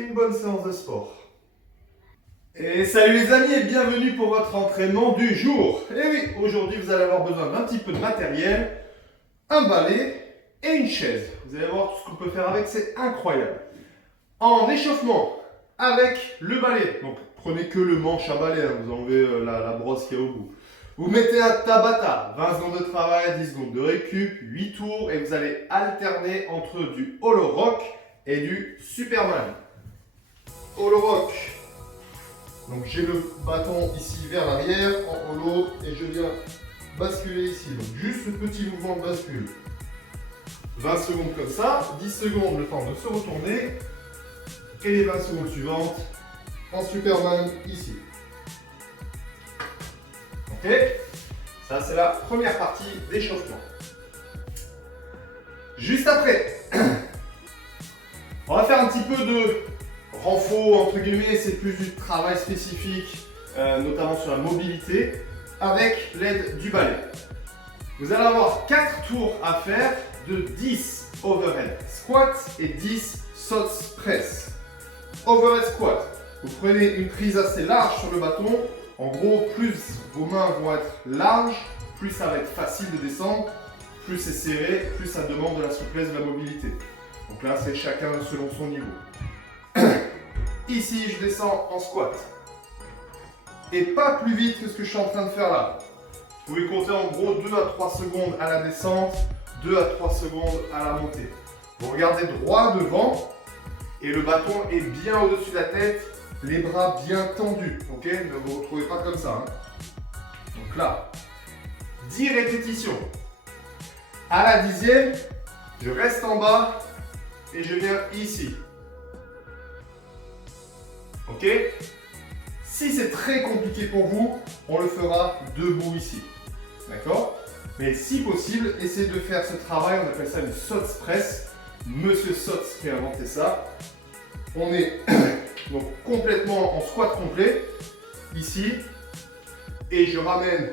une bonne séance de sport. Et salut les amis et bienvenue pour votre entraînement du jour. Et oui, aujourd'hui vous allez avoir besoin d'un petit peu de matériel, un balai et une chaise. Vous allez voir tout ce qu'on peut faire avec, c'est incroyable. En échauffement, avec le balai, donc prenez que le manche à balai, hein, vous enlevez la brosse qu'il y a au bout. Vous mettez un Tabata, 20 secondes de travail, 10 secondes de récup, 8 tours et vous allez alterner entre du Hollow Rock et du Superman. Hollow Rock. Donc j'ai le bâton ici vers l'arrière en hollow et je viens basculer ici. Donc juste ce petit mouvement de bascule. 20 secondes comme ça, 10 secondes le temps de se retourner et les 20 secondes suivantes en Superman ici. Ok, ça c'est la première partie d'échauffement. Juste après, on va faire un petit peu de renfort, entre guillemets, c'est plus du travail spécifique, notamment sur la mobilité, avec l'aide du balai. Vous allez avoir 4 tours à faire de 10 overhead squat et 10 sauts press. Overhead squat, vous prenez une prise assez large sur le bâton. En gros, plus vos mains vont être larges, plus ça va être facile de descendre, plus c'est serré, plus ça demande de la souplesse, de la mobilité. Donc là, c'est chacun selon son niveau. Ici, je descends en squat. Et pas plus vite que ce que je suis en train de faire là. Vous pouvez compter en gros 2 à 3 secondes à la descente, 2 à 3 secondes à la montée. Vous regardez droit devant et le bâton est bien au-dessus de la tête, les bras bien tendus. Ok, ne vous retrouvez pas comme ça. Hein. Donc là, 10 répétitions. À la 10e, je reste en bas et je viens ici. Ok? Si c'est très compliqué pour vous, on le fera debout ici. D'accord? Mais si possible, essayez de faire ce travail, on appelle ça une Sots press. Monsieur Sots qui a inventé ça. On est donc complètement en squat complet, ici. Et je ramène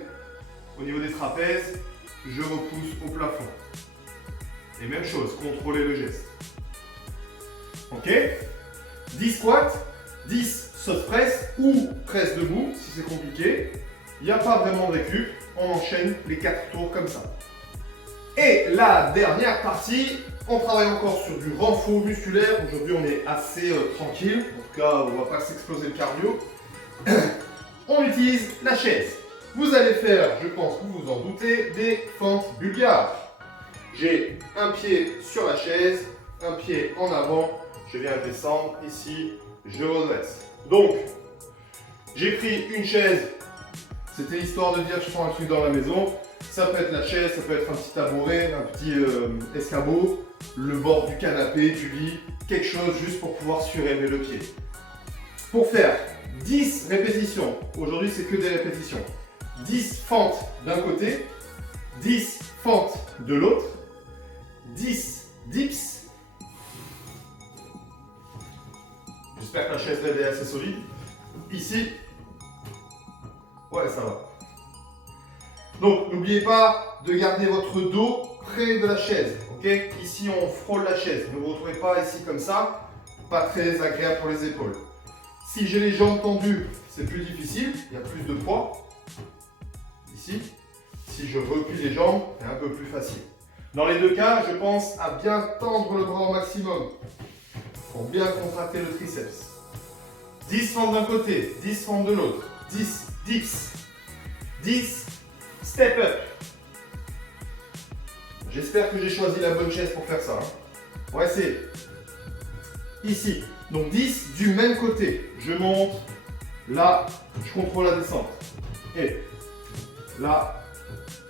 au niveau des trapèzes, je repousse au plafond. Et même chose, contrôlez le geste. Ok? 10 squats. 10 sauts press ou presse debout si c'est compliqué. Il n'y a pas vraiment de récup. On enchaîne les 4 tours comme ça. Et la dernière partie, on travaille encore sur du renfort musculaire. Aujourd'hui, on est assez tranquille. En tout cas, on ne va pas s'exploser le cardio. On utilise la chaise. Vous allez faire, je pense que vous vous en doutez, des fentes bulgares. J'ai un pied sur la chaise, un pied en avant. Je viens descendre ici. Je redresse. Donc, j'ai pris une chaise. C'était histoire de dire je prends un truc dans la maison. Ça peut être la chaise, ça peut être un petit tabouret, un petit escabeau, le bord du canapé, du lit, quelque chose juste pour pouvoir surélever le pied. Pour faire 10 répétitions, aujourd'hui c'est que des répétitions, 10 fentes d'un côté, 10 fentes de l'autre, 10 dips. J'espère que la chaise est assez solide. Ici, ouais, ça va. Donc, n'oubliez pas de garder votre dos près de la chaise. Ok? Ici, on frôle la chaise. Ne vous retrouvez pas ici comme ça. Pas très agréable pour les épaules. Si j'ai les jambes tendues, c'est plus difficile. Il y a plus de poids. Ici. Si je replie les jambes, c'est un peu plus facile. Dans les deux cas, je pense à bien tendre le bras au maximum. Pour bien contracter le triceps. 10 fentes d'un côté, 10 fentes de l'autre, 10 dips, 10 step up. J'espère que j'ai choisi la bonne chaise pour faire ça. On va essayer. Ici, donc 10 du même côté. Je monte, là, je contrôle la descente. Et là,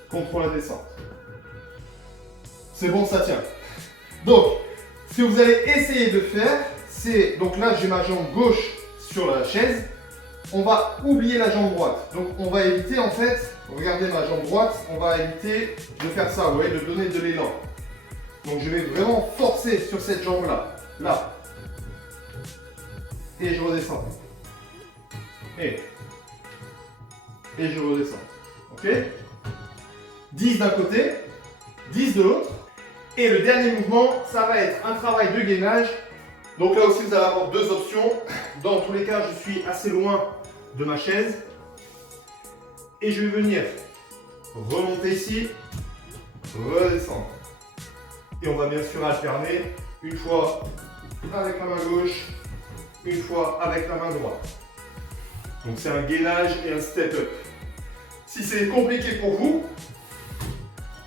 contrôle la descente. C'est bon, ça tient. Donc, ce que vous allez essayer de faire, c'est, donc là j'ai ma jambe gauche sur la chaise, on va oublier la jambe droite. Donc on va éviter en fait, regardez ma jambe droite, on va éviter de faire ça, vous voyez, de donner de l'élan. Donc je vais vraiment forcer sur cette jambe là, là. Et je redescends. Et je redescends. Ok? 10 d'un côté, 10 de l'autre. Et le dernier mouvement, ça va être un travail de gainage Donc là aussi, vous allez avoir deux options. Dans tous les cas, je suis assez loin de ma chaise. Et je vais venir remonter ici, redescendre. Et on va bien sûr alterner une fois avec la main gauche, une fois avec la main droite. Donc c'est un gainage et un step-up. Si c'est compliqué pour vous,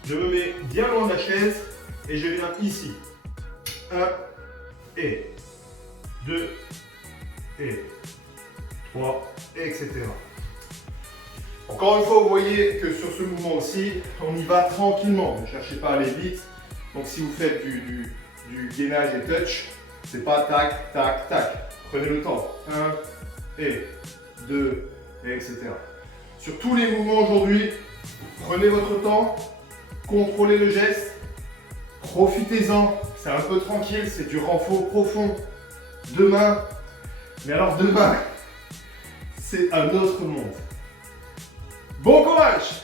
je me mets bien loin de la chaise et je viens ici. 1 et 2 et 3, etc. Encore une fois, vous voyez que sur ce mouvement aussi, on y va tranquillement. Ne cherchez pas à aller vite. Donc si vous faites du gainage et touch, c'est pas tac, tac, tac. Prenez le temps. 1 et 2, et etc. Sur tous les mouvements aujourd'hui, prenez votre temps, contrôlez le geste, profitez-en. C'est un peu tranquille, c'est du renfort profond. Demain, mais alors demain, c'est un autre monde. Bon courage!